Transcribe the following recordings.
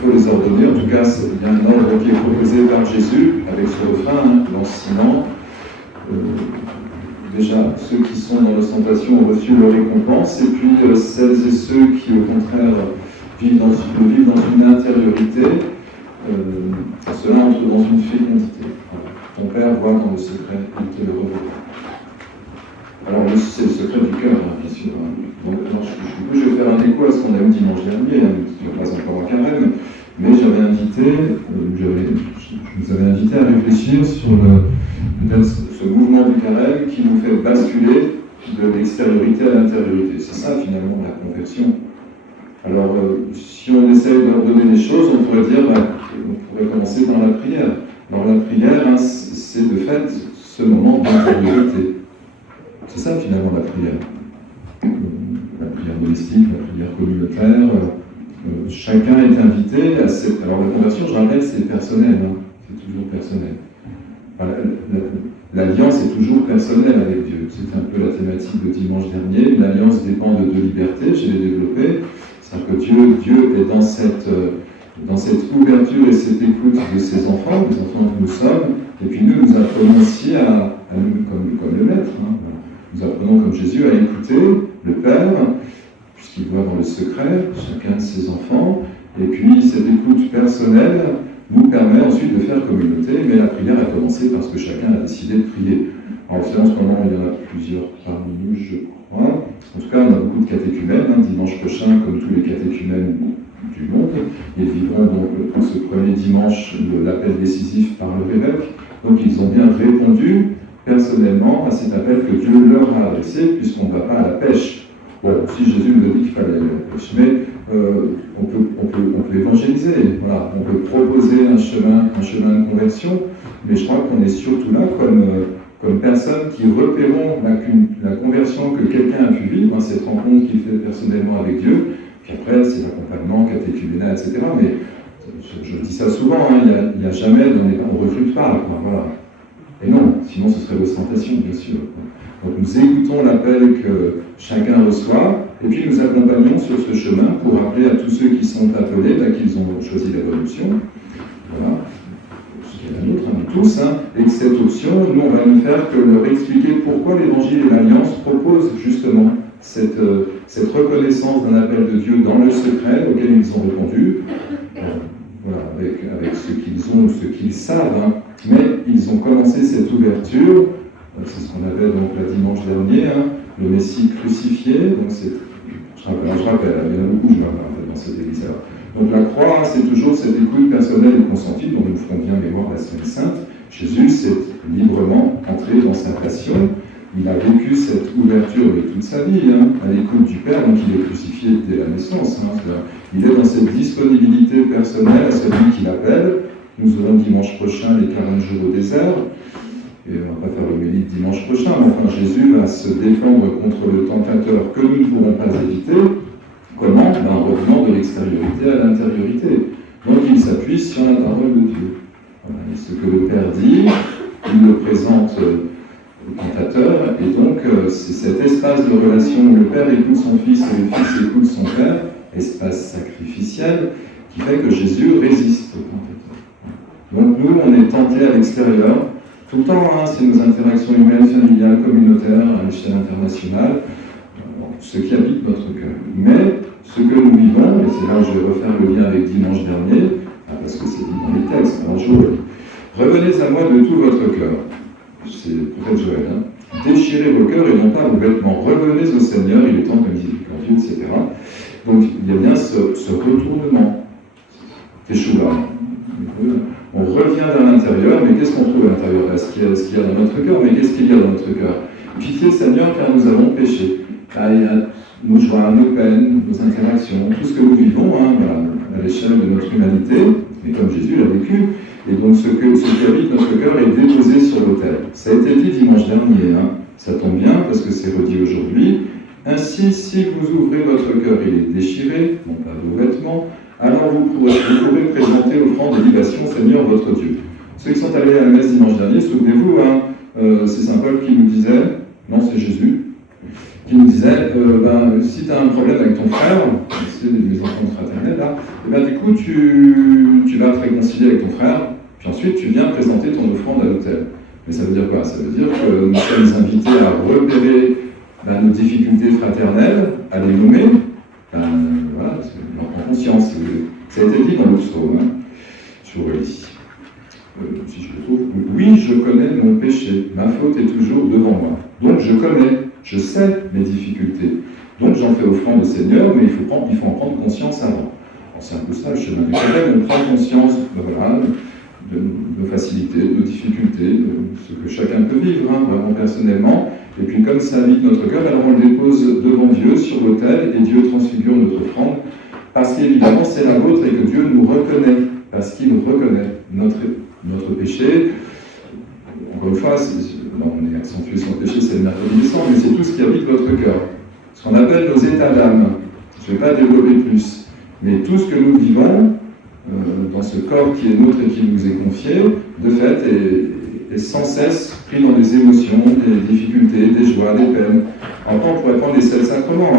faut les ordonner. En tout cas, il y a un ordre qui est proposé par Jésus avec ce refrain, l'enseignement. Déjà, ceux qui sont dans l'ostentation ont reçu leur récompense, et puis celles et ceux qui, au contraire, vivent dans une intériorité, cela entre dans une fécondité. Voilà. Ton Père voit dans le secret, il te le révèle. Alors, c'est le secret du cœur, bien sûr. Donc, je vais faire un écho à ce qu'on a eu dimanche dernier, qui n'est pas encore en carême, mais je vous avais invité à réfléchir sur ce mouvement du carême qui nous fait basculer de l'extériorité à l'intériorité. C'est ça, finalement, la conversion. Alors, si on essaye d'ordonner les choses, on pourrait dire, on pourrait commencer par la prière. Alors, la prière, c'est de fait ce moment d'intériorité. C'est ça, finalement, la prière. La prière domestique, la prière communautaire. Chacun est invité à cette... Alors, la conversion, je rappelle, c'est personnel. C'est toujours personnel. L'alliance est toujours personnelle avec Dieu. C'était un peu la thématique de dimanche dernier. L'alliance dépend de deux libertés, je l'ai développé. C'est-à-dire que Dieu est dans cette ouverture et cette écoute de ses enfants, les enfants que nous sommes. Et puis nous apprenons aussi à nous, comme le Maître, nous apprenons comme Jésus à écouter le Père, puisqu'il voit dans le secret chacun de ses enfants. Et puis cette écoute personnelle nous permet ensuite de faire communauté, mais la prière a commencé parce que chacun a décidé de prier. Alors, en ce moment, il y en a plusieurs parmi nous, je crois. En tout cas, on a beaucoup de catéchumènes. Dimanche prochain, comme tous les catéchumènes du monde, ils vivront donc pour ce premier dimanche l'appel décisif par le évêque. Donc, ils ont bien répondu personnellement à cet appel que Dieu leur a adressé, puisqu'on ne va pas à la pêche. Bon, si Jésus nous a dit qu'il fallait aller à la pêche, mais on peut évangéliser, voilà. On peut proposer un chemin de conversion, mais je crois qu'on est surtout là comme personnes qui repérons la conversion que quelqu'un a pu vivre, cette rencontre qu'il fait personnellement avec Dieu, puis après c'est l'accompagnement, catéchuménat, etc. Mais je dis ça souvent, il n'y a jamais, on ne recrute pas, voilà. Et non, sinon ce serait l'ostentation, bien sûr. Donc nous écoutons l'appel que chacun reçoit, et puis nous accompagnons sur ce chemin pour rappeler à tous ceux qui sont appelés qu'ils ont choisi la bonne option. Voilà. Il y a la nôtre, tous, et que cette option, nous, on va ne faire que leur expliquer pourquoi l'Évangile et l'Alliance proposent justement cette reconnaissance d'un appel de Dieu dans le secret auquel ils ont répondu, voilà, avec ce qu'ils ont, ce qu'ils savent, mais ils ont commencé cette ouverture. C'est ce qu'on avait donc le dimanche dernier, le Messie crucifié. Donc je rappelle, il y en a beaucoup, je rappelle en fait, dans cette église-là. Donc la croix, c'est toujours cette écoute personnelle et consentie, dont nous ferons bien mémoire la Semaine Sainte. Jésus s'est librement entré dans sa passion. Il a vécu cette ouverture de toute sa vie, à l'écoute du Père, donc il est crucifié dès la naissance. Il est dans cette disponibilité personnelle à celui qui l'appelle. Nous aurons dimanche prochain les 40 jours au désert. Et on ne va pas faire l'homélie dimanche prochain, mais enfin Jésus va se défendre contre le tentateur que nous ne pourrons pas éviter. Comment ? En revenant de l'extériorité à l'intériorité. Donc il s'appuie sur la parole de Dieu. Voilà. Et ce que le Père dit, il le présente au tentateur, et donc c'est cet espace de relation où le Père écoute son Fils et le Fils écoute son Père, espace sacrificiel, qui fait que Jésus résiste au tentateur. Donc nous, on est tentés à l'extérieur, tout le temps, c'est nos interactions humaines, familiales, communautaires, à l'échelle internationale, ce qui habite notre cœur. Mais ce que nous vivons, et c'est là où je vais refaire le lien avec dimanche dernier, parce que c'est dit dans les textes, alors je vous revenez à moi de tout votre cœur. C'est peut-être Joël, déchirez vos cœurs et non pas vos vêtements. Revenez au Seigneur, il est temps que miséricordieux, etc. Donc il y a bien ce retournement. Teshuva. On revient vers l'intérieur, mais qu'est-ce qu'on trouve à l'intérieur ? Ce qu'il y a dans notre cœur, mais qu'est-ce qu'il y a dans notre cœur ? Pitié, Seigneur, car nous avons péché. Il y a nos joies, nos peines, nos interactions, tout ce que nous vivons, voilà, à l'échelle de notre humanité, mais comme Jésus l'a vécu. Et donc ce qui habite notre cœur est déposé sur l'autel. Ça a été dit dimanche dernier, ça tombe bien parce que c'est redit aujourd'hui. Ainsi, si vous ouvrez votre cœur, il est déchiré, non pas vos vêtements, alors vous pourrez présenter offrande de libation au Seigneur votre Dieu. Ceux qui sont allés à la messe dimanche dernier, souvenez-vous, c'est Saint Paul qui nous disait, non c'est Jésus, qui nous disait si tu as un problème avec ton frère, c'est mes enfants fraternels là, et ben, du coup tu vas te réconcilier avec ton frère, puis ensuite tu viens présenter ton offrande à l'autel. Mais ça veut dire quoi? Ça veut dire que nous sommes invités à repérer nos difficultés fraternelles, à les nommer, voilà, parce qu'on en prend conscience. Ça a été dit dans le psaume, je vous relis. Si je le trouve. Oui, je connais mon péché, ma faute est toujours devant moi. Donc je connais, je sais mes difficultés. Donc j'en fais offrande au Seigneur, mais il faut en prendre conscience avant. Alors c'est un peu ça le chemin du carême, on prend conscience voilà, de nos facilités, de nos difficultés, de ce que chacun peut vivre, vraiment personnellement. Et puis comme ça habite notre cœur, alors on le dépose devant Dieu sur l'autel et Dieu transfigure notre offrande parce qu'évidemment c'est la vôtre et que Dieu nous reconnaît, parce qu'il reconnaît notre péché. Encore une fois, on est accentué sur le péché, c'est le mercredi décembre, mais c'est tout ce qui habite votre cœur. Ce qu'on appelle nos états d'âme. Je ne vais pas développer plus, mais tout ce que nous vivons dans ce corps qui est nôtre et qui nous est confié, de fait, est sans cesse pris dans des émotions, des difficultés, des joies, des peines. Encore, on pourrait prendre les 7 sacrements.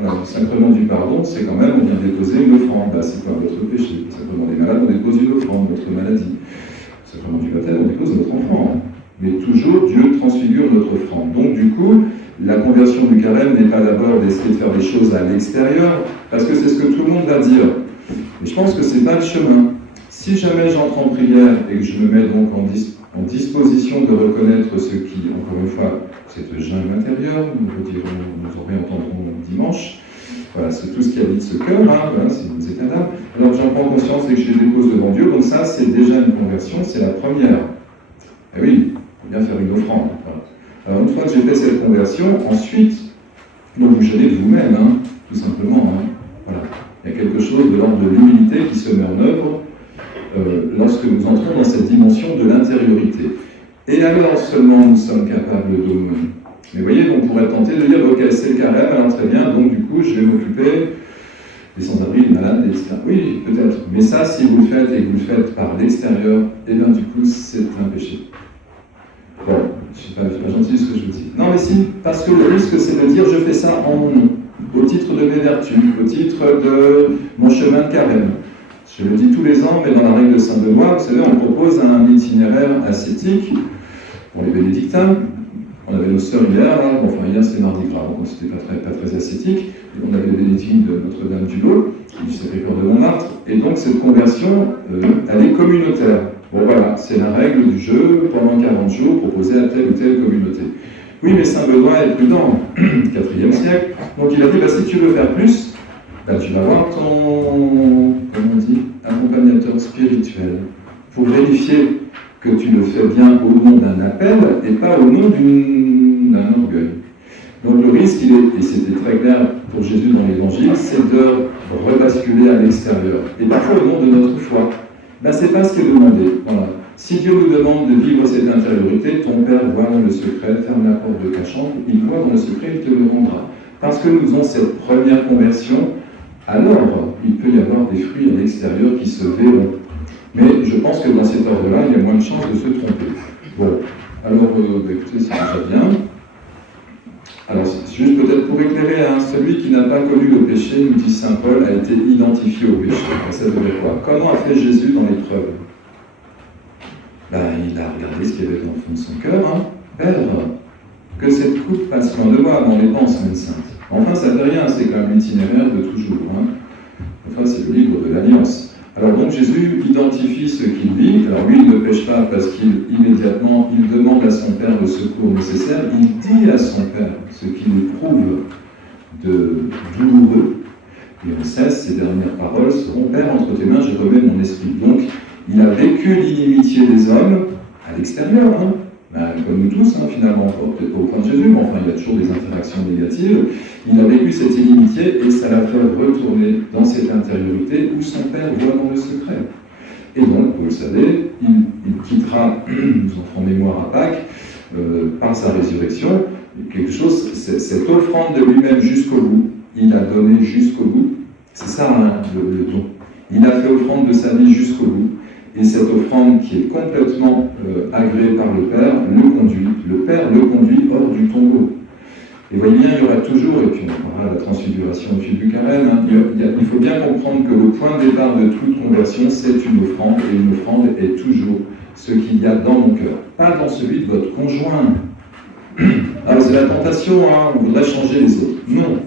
Voilà, le sacrement du pardon, c'est quand même, on vient déposer une offrande. C'est pas votre péché. Le sacrement des malades, on dépose une offrande, notre maladie. Le sacrement du baptême, on dépose notre enfant. Mais toujours, Dieu transfigure notre offrande. Donc, du coup, la conversion du carême n'est pas d'abord d'essayer de faire des choses à l'extérieur, parce que c'est ce que tout le monde va dire. Mais je pense que c'est pas le chemin. Si jamais j'entre en prière et que je me mets donc en disposition de reconnaître ce qui, encore une fois, cette jungle intérieure, nous en réentendrons dimanche, voilà, c'est tout ce qui habite ce cœur, voilà, c'est nos états d'âme. Alors j'en prends conscience et que je les dépose devant Dieu, donc ça c'est déjà une conversion, c'est la première. Et oui, il faut bien faire une offrande. Voilà. Alors une fois que j'ai fait cette conversion, ensuite, donc vous jeûnez de vous-même, tout simplement. Voilà. Il y a quelque chose de l'ordre de l'humilité qui se met en œuvre lorsque nous entrons dans cette dimension de l'intériorité. Et alors seulement nous sommes capables d'aumôner. Mais vous voyez, on pourrait tenter de dire, ok, c'est le carême, alors très bien, donc du coup, je vais m'occuper des sans-abri, des malades, etc. Oui, peut-être. Mais ça, si vous le faites et que vous le faites par l'extérieur, eh bien du coup, c'est un péché. Bon, je ne suis pas gentil ce que je vous dis. Non, mais si, parce que le risque, c'est de dire, je fais ça en mon nom, au titre de mes vertus, au titre de mon chemin de carême. Je le dis tous les ans, mais dans la règle de Saint-Benoît, vous savez, on propose un itinéraire ascétique pour les bénédictins. On avait nos sœurs hier, hier c'était mardi gras, donc c'était pas très ascétique. Et on avait les bénédictines de Notre-Dame du Lot, du Sacré-Cœur de Montmartre, et donc cette conversion, elle est communautaire. Bon voilà, c'est la règle du jeu, pendant 40 jours, proposée à telle ou telle communauté. Oui, mais Saint Benoît est prudent, 4e siècle, donc il a dit, si tu veux faire plus, tu vas voir ton, accompagnateur spirituel, pour vérifier que tu le fais bien au nom d'un appel et pas au nom d'un orgueil. Donc le risque, et c'était très clair pour Jésus dans l'Évangile, c'est de rebasculer à l'extérieur. Et parfois au nom de notre foi. C'est pas ce qui est demandé. Voilà. Si Dieu nous demande de vivre cette intériorité, ton Père voit dans le secret, ferme la porte de ta chambre, il voit dans le secret, il te le rendra. Parce que nous avons cette première conversion, alors il peut y avoir des fruits à l'extérieur qui se verront. Mais je pense que dans cet ordre-là, il y a moins de chances de se tromper. Bon, alors écoutez, c'est déjà bien. Alors, juste peut-être pour éclairer, celui qui n'a pas connu le péché, nous dit saint Paul, a été identifié au péché. Ça veut dire quoi? Comment a fait Jésus dans l'épreuve? Il a regardé ce qu'il y avait dans le fond de son cœur. Père, que cette coupe passe loin de moi, m'en dépense, Sainte Sainte. Enfin, ça ne fait rien, c'est quand même l'itinéraire de toujours. Enfin, c'est le livre de l'Alliance. Alors donc Jésus identifie ce qu'il vit. Alors lui, il ne pêche pas parce qu'immédiatement, il demande à son Père le secours nécessaire. Il dit à son Père ce qu'il éprouve de douloureux. Et on cesse, ses dernières paroles seront « Père, entre tes mains, je remets mon esprit ». Donc, il a vécu l'inimitié des hommes à l'extérieur, comme nous tous, finalement, peut-être pas au point de Jésus, mais enfin, il y a toujours des interactions négatives. Il a vécu cette inimitié et ça l'a fait retourner dans cette intériorité où son Père voit dans le secret. Et donc, vous le savez, il quittera, nous en ferons mémoire à Pâques, par sa résurrection, quelque chose, cette offrande de lui-même jusqu'au bout, il a donné jusqu'au bout, c'est ça le don. Il a fait offrande de sa vie jusqu'au bout. Et cette offrande qui est complètement agréée par le Père le conduit. Le Père le conduit hors du tombeau. Et voyez bien, il y aura toujours, et puis on parlera de la transfiguration au fil du carême, hein, il faut bien comprendre que le point de départ de toute conversion, c'est une offrande, et une offrande est toujours ce qu'il y a dans mon cœur, pas dans celui de votre conjoint. Alors c'est la tentation, hein, on voudrait changer les autres. Non,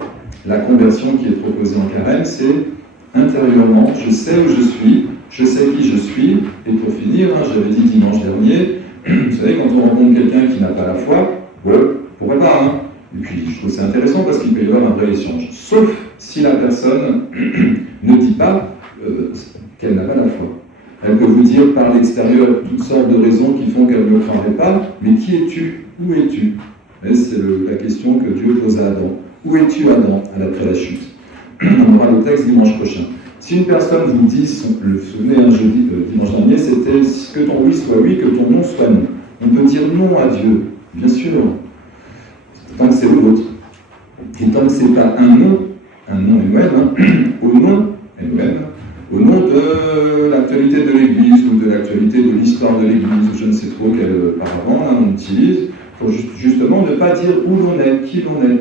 la conversion qui est proposée en carême, c'est intérieurement, je sais où je suis, je sais qui je suis, et pour finir, hein, j'avais dit dimanche dernier, vous savez, quand on rencontre quelqu'un qui n'a pas la foi, ouais, pourquoi pas, hein. Et puis je trouve c'est intéressant parce qu'il peut y avoir un vrai échange, sauf si la personne ne dit pas qu'elle n'a pas la foi. Elle peut vous dire par l'extérieur toutes sortes de raisons qui font qu'elle ne croirait pas, mais qui es-tu? Où es-tu? C'est la question que Dieu pose à Adam. Où es-tu, Adam, après la chute? On aura le texte dimanche prochain. Si une personne vous dit, vous vous souvenez, un jeudi, dimanche dernier, c'était que ton oui soit oui, que ton non soit non. On peut dire non à Dieu, bien sûr, tant que c'est le vôtre. Et tant que ce n'est pas un nom Emmanuel, hein, au nom de l'actualité de l'Église ou de l'actualité de l'histoire de l'Église, ou je ne sais trop quel paravent on utilise, pour justement ne pas dire où l'on est, qui l'on est.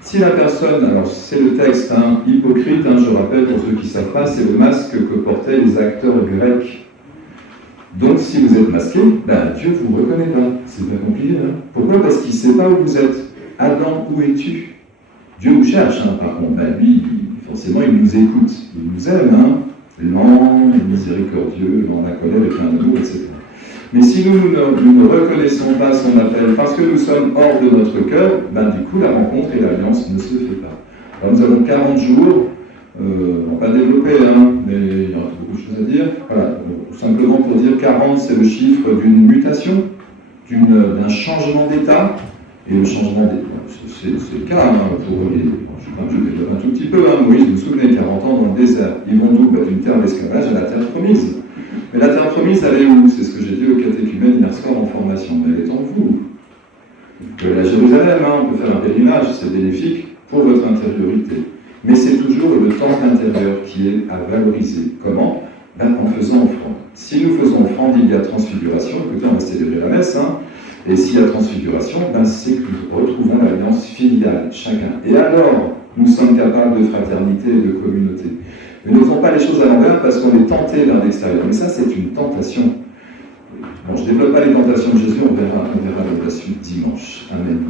Si la personne, alors c'est le texte hypocrite, je rappelle pour ceux qui ne savent pas, c'est le masque que portaient les acteurs grecs. Donc si vous êtes masqué, Dieu ne vous reconnaît pas. C'est pas compliqué. Pourquoi? Parce qu'il ne sait pas où vous êtes. Adam, où es-tu? Dieu vous cherche, par contre. Lui, forcément, il nous écoute. Il nous aime, lent, miséricordieux, lent la colère et plein d'amour, etc. Mais si nous ne reconnaissons pas son appel parce que nous sommes hors de notre cœur, du coup, la rencontre et l'alliance ne se fait pas. Alors, nous avons 40 jours, on va pas développer, mais il y aura beaucoup de choses à dire. Voilà, simplement pour dire 40, c'est le chiffre d'une mutation, d'un changement d'état. Et le changement d'état, c'est le cas pour les. Je développe un tout petit peu, Moïse, vous vous souvenez, 40 ans dans le désert. Ils vont d'où? D'une terre d'esclavage à la terre promise. Mais la terre promise, elle est où? C'est ce que j'ai dit au catéchumène hier soir en formation. Mais elle est en vous. Vous pouvez aller à Jérusalem, on peut faire un pèlerinage, c'est bénéfique pour votre intériorité. Mais c'est toujours le temple intérieur qui est à valoriser. Comment? En faisant offrande. Si nous faisons offrande, il y a transfiguration. Écoutez, on va célébrer la messe, Et s'il y a transfiguration, c'est que nous retrouvons l'alliance filiale, chacun. Et alors, nous sommes capables de fraternité et de communauté. Mais ne faisons pas les choses à l'envers parce qu'on est tenté vers l'extérieur. Mais ça, c'est une tentation. Bon, je ne développe pas les tentations de Jésus, on verra la suite dimanche. Amen.